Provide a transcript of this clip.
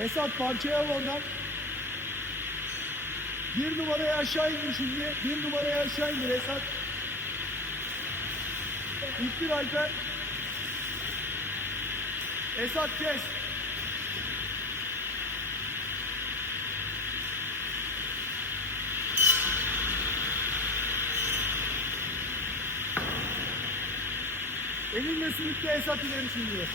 Esat parçaya al oradan. Bir numaraya aşağı indir şimdi. Bir numaraya aşağı indir Esat. İttir Alper. Esat kes. Elinle sürükle Esat ileri şimdi.